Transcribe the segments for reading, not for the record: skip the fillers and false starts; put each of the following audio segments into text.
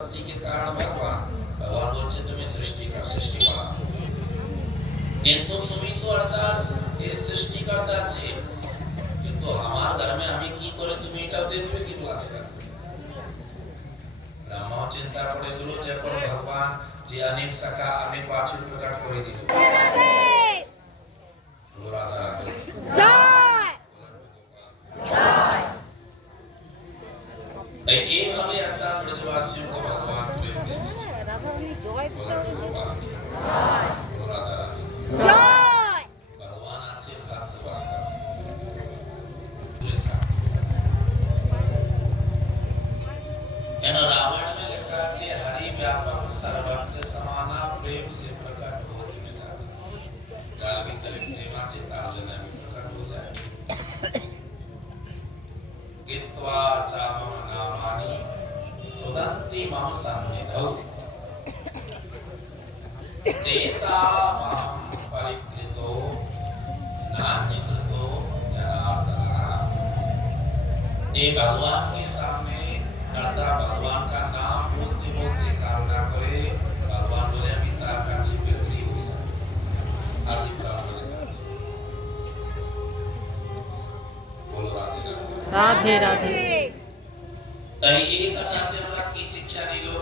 के कारण भगवान বলছে তুমি সৃষ্টিকর্তা সৃষ্টি করা কিন্তু তুমি তো अर्थात এই সৃষ্টিকর্তা আছে কিন্তু আমার घर में আমি কি করে তুমি এটাও দিয়ে দিবে কি বলা রামাও চিন্তা করে দিল যে কোন ভগবান যে অনেক সখা অনেক বাছুর প্রকাশ করে দিল রাধা রাধা জয় জয় এইভাবে একটা ব্রজবাসীও को भगवान प्रेम दे राधा रानी जय राधा रानी जय भगवान আছে ভক্ত বাস্তব एन रावण में लिखा है हरि व्यापक सर्वत्र समाना प्रेम से प्रकट होती है काल भी कल प्रेमाचे तारजना में प्रकट हो जाए गित्वा चामम नामानि उदन्ति मम सन्निधौ तेसा महं परिकृतो नान्यकृतो जनार्दन ये भगवान के सामने करता भगवान का नाम बोलते बोलते कामना करे भगवान बोले अभी तार काछे बिक्री हुई आदि प्राप्त बोलो राधे राधे राधे ताई ये कथा से हमरा की शिक्षा निलो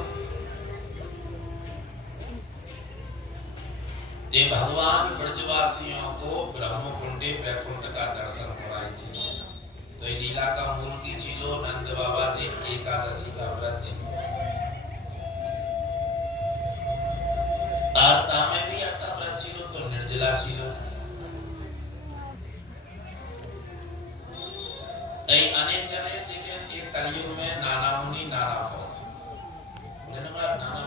ये भगवान ब्रजवासियों को ब्रह्मकुंडे वैकुंठ का दर्शन कराई थी तो ये लीला का मूल की छिलो नंद बाबा जी एकादशी का व्रत छिलो और तामे भी अट्टा व्रत छिलो तो निर्जला छिलो तई अनेक जने देखे ये कलयुग में नाना मुनि नाना पौध नाना